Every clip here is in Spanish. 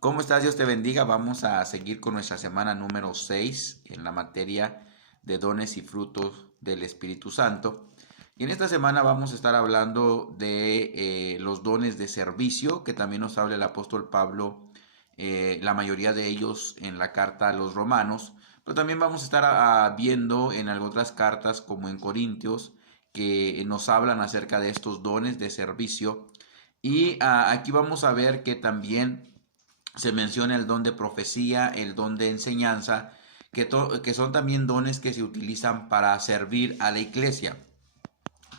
¿Cómo estás? Dios te bendiga. Vamos a seguir con nuestra semana número 6 en la materia de dones y frutos del Espíritu Santo. Y en esta semana vamos a estar hablando de los dones de servicio, que también nos habla el apóstol Pablo, la mayoría de ellos en la carta a los romanos, pero también vamos a estar viendo en otras cartas como en Corintios, que nos hablan acerca de estos dones de servicio. Y aquí vamos a ver que también se menciona el don de profecía, el don de enseñanza, que son también dones que se utilizan para servir a la iglesia.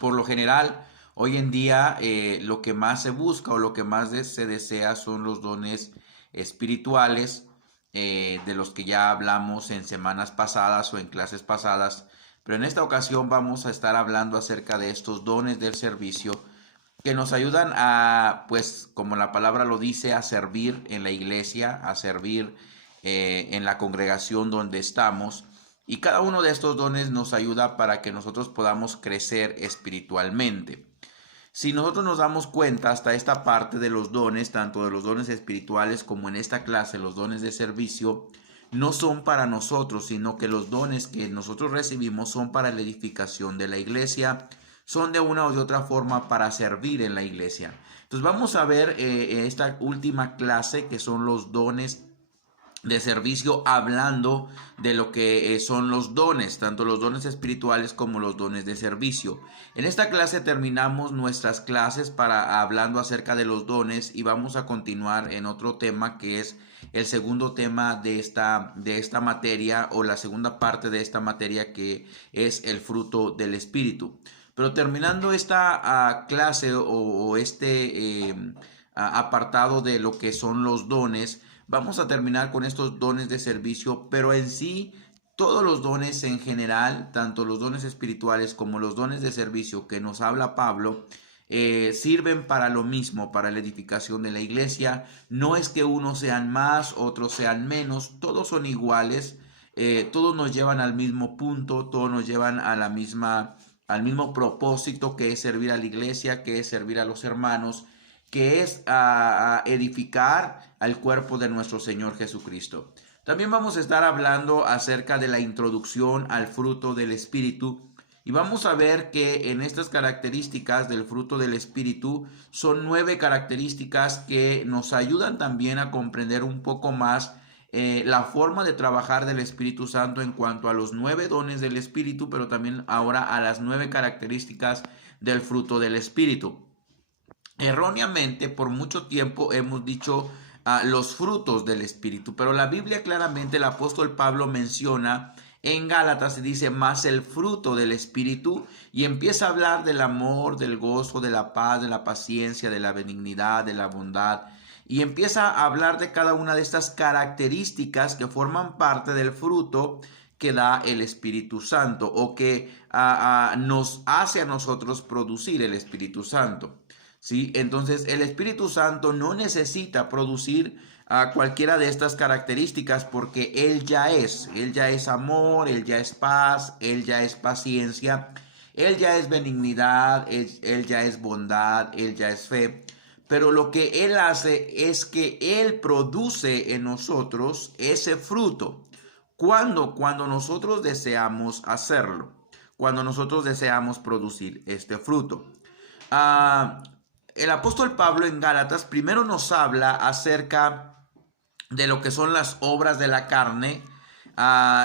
Por lo general, hoy en día lo que más se busca o lo que más se desea son los dones espirituales, de los que ya hablamos en semanas pasadas o en clases pasadas. Pero en esta ocasión vamos a estar hablando acerca de estos dones del servicio que nos ayudan a, pues, como la palabra lo dice, a servir en la iglesia, a servir en la congregación donde estamos. Y cada uno de estos dones nos ayuda para que nosotros podamos crecer espiritualmente. Si nosotros nos damos cuenta hasta esta parte de los dones, tanto de los dones espirituales como en esta clase, los dones de servicio, no son para nosotros, sino que los dones que nosotros recibimos son para la edificación de la iglesia, son de una o de otra forma para servir en la iglesia. Entonces vamos a ver esta última clase que son los dones de servicio, hablando de lo que son los dones, tanto los dones espirituales como los dones de servicio. En esta clase terminamos nuestras clases hablando acerca de los dones y vamos a continuar en otro tema que es el segundo tema de esta materia, o la segunda parte de esta materia, que es el fruto del Espíritu. Pero terminando esta clase o este apartado de lo que son los dones, vamos a terminar con estos dones de servicio, pero en sí todos los dones en general, tanto los dones espirituales como los dones de servicio que nos habla Pablo, sirven para lo mismo, para la edificación de la iglesia. No es que unos sean más, otros sean menos, todos son iguales, todos nos llevan al mismo punto, todos nos llevan a al mismo propósito, que es servir a la iglesia, que es servir a los hermanos, que es a edificar al cuerpo de nuestro Señor Jesucristo. También vamos a estar hablando acerca de la introducción al fruto del Espíritu, y vamos a ver que en estas características del fruto del Espíritu son 9 características que nos ayudan también a comprender un poco más la forma de trabajar del Espíritu Santo en cuanto a los 9 dones del Espíritu, pero también ahora a las 9 características del fruto del Espíritu. Erróneamente, por mucho tiempo hemos dicho los frutos del Espíritu, pero la Biblia claramente, el apóstol Pablo menciona en Gálatas, y dice más el fruto del Espíritu, y empieza a hablar del amor, del gozo, de la paz, de la paciencia, de la benignidad, de la bondad, y empieza a hablar de cada una de estas características que forman parte del fruto que da el Espíritu Santo, o que nos hace a nosotros producir el Espíritu Santo. ¿Sí? Entonces el Espíritu Santo no necesita producir cualquiera de estas características, porque Él ya es amor, Él ya es paz, Él ya es paciencia, Él ya es benignidad, Él ya es bondad, Él ya es fe. Pero lo que Él hace es que Él produce en nosotros ese fruto. Cuando nosotros deseamos hacerlo, cuando nosotros deseamos producir este fruto. El apóstol Pablo en Gálatas primero nos habla acerca de lo que son las obras de la carne,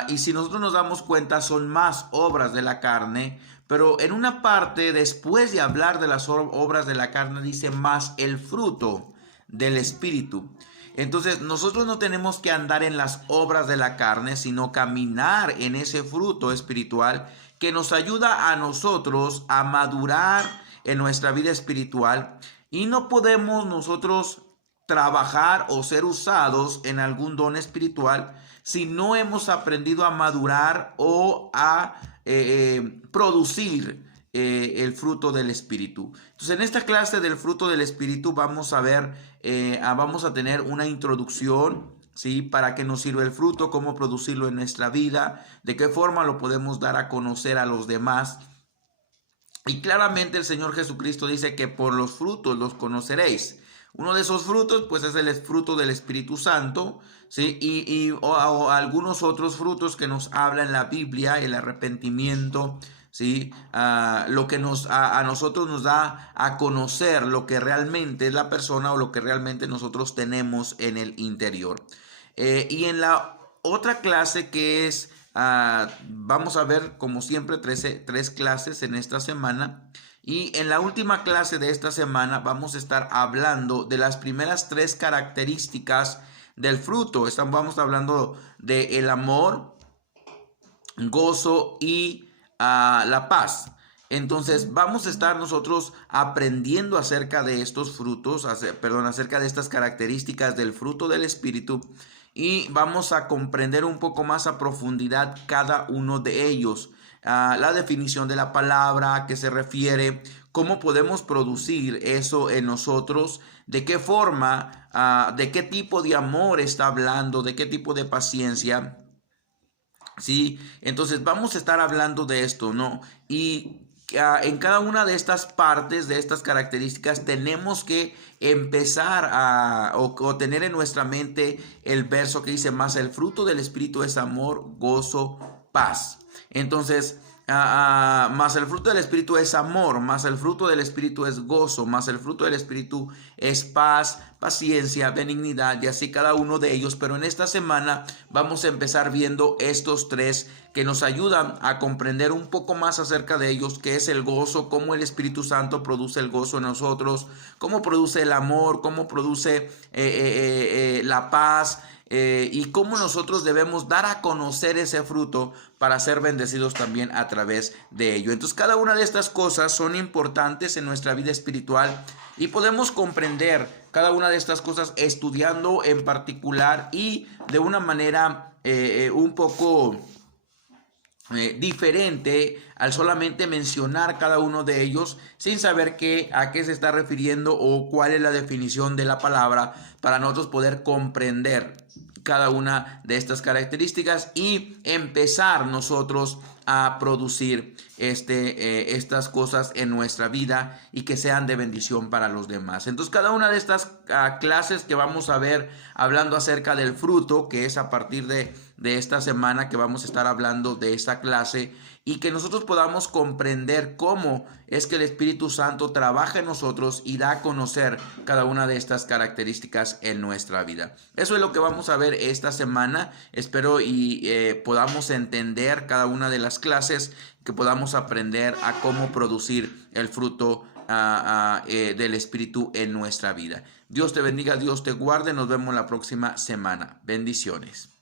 y si nosotros nos damos cuenta son más obras de la carne, pero en una parte, después de hablar de las obras de la carne, dice más el fruto del Espíritu. Entonces nosotros no tenemos que andar en las obras de la carne, sino caminar en ese fruto espiritual que nos ayuda a nosotros a madurar en nuestra vida espiritual. Y no podemos nosotros trabajar o ser usados en algún don espiritual si no hemos aprendido a madurar o a producir el fruto del Espíritu. Entonces en esta clase del fruto del Espíritu vamos a ver, vamos a tener una introducción, ¿sí? Para qué nos sirve el fruto, cómo producirlo en nuestra vida, de qué forma lo podemos dar a conocer a los demás. Y claramente el Señor Jesucristo dice que por los frutos los conoceréis. Uno de esos frutos, pues es el fruto del Espíritu Santo, ¿sí? O algunos otros frutos que nos habla en la Biblia, el arrepentimiento, ¿sí? Lo que a nosotros nos da a conocer lo que realmente es la persona o lo que realmente nosotros tenemos en el interior. Y en la otra clase que es, vamos a ver como siempre tres clases en esta semana. Y en la última clase de esta semana vamos a estar hablando de las primeras tres características del fruto. Vamos hablando de el amor, gozo y la paz. Entonces vamos a estar nosotros aprendiendo acerca de estos frutos, acerca de estas características del fruto del Espíritu, y vamos a comprender un poco más a profundidad cada uno de ellos. La definición de la palabra, a qué se refiere, cómo podemos producir eso en nosotros, de qué forma, de qué tipo de amor está hablando, de qué tipo de paciencia. Sí, entonces vamos a estar hablando de esto, ¿no? Y en cada una de estas partes, de estas características, tenemos que empezar o tener en nuestra mente el verso que dice, más el fruto del Espíritu es amor, gozo, paz. Entonces, más el fruto del Espíritu es amor, más el fruto del Espíritu es gozo, más el fruto del Espíritu es paz, paciencia, benignidad, y así cada uno de ellos. Pero en esta semana vamos a empezar viendo estos tres que nos ayudan a comprender un poco más acerca de ellos, qué es el gozo, cómo el Espíritu Santo produce el gozo en nosotros, cómo produce el amor, cómo produce la paz, y cómo nosotros debemos dar a conocer ese fruto para ser bendecidos también a través de ello. Entonces cada una de estas cosas son importantes en nuestra vida espiritual y podemos comprender cada una de estas cosas estudiando en particular y de una manera un poco diferente al solamente mencionar cada uno de ellos sin saber a qué se está refiriendo o cuál es la definición de la palabra, para nosotros poder comprender cada una de estas características y empezar nosotros a producir estas cosas en nuestra vida y que sean de bendición para los demás. Entonces cada una de estas clases que vamos a ver hablando acerca del fruto, que es a partir de esta semana que vamos a estar hablando de esa clase, y que nosotros podamos comprender cómo es que el Espíritu Santo trabaja en nosotros y da a conocer cada una de estas características en nuestra vida. Eso es lo que vamos a ver esta semana. Espero y podamos entender cada una de las clases, que podamos aprender a cómo producir el fruto del Espíritu en nuestra vida. Dios te bendiga, Dios te guarde. Nos vemos la próxima semana. Bendiciones.